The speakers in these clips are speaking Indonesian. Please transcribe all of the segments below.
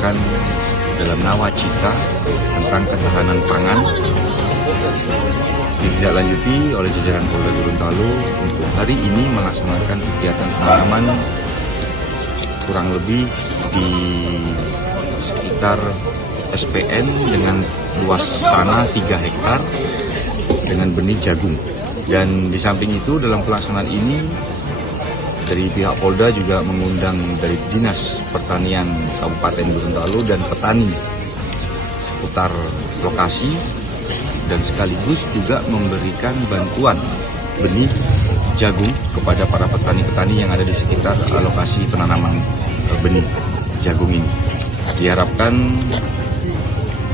dilaksanakan dalam nawacita tentang ketahanan pangan, ditindaklanjuti oleh jajaran Polda Gorontalo untuk hari ini melaksanakan kegiatan penanaman kurang lebih di sekitar SPN dengan luas tanah 3 hektar dengan benih jagung. Dan di samping itu dalam pelaksanaan ini dari pihak Polda juga mengundang dari Dinas Pertanian Kabupaten Gorontalo dan petani seputar lokasi, dan sekaligus juga memberikan bantuan benih jagung kepada para petani-petani yang ada di sekitar lokasi penanaman benih jagung ini. Diharapkan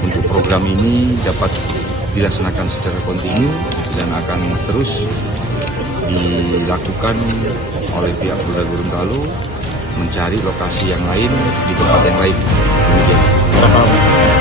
untuk program ini dapat dilaksanakan secara kontinu dan akan terus dilakukan oleh pihak Polda Gorontalo mencari lokasi yang lain di tempat yang lain. Demikian.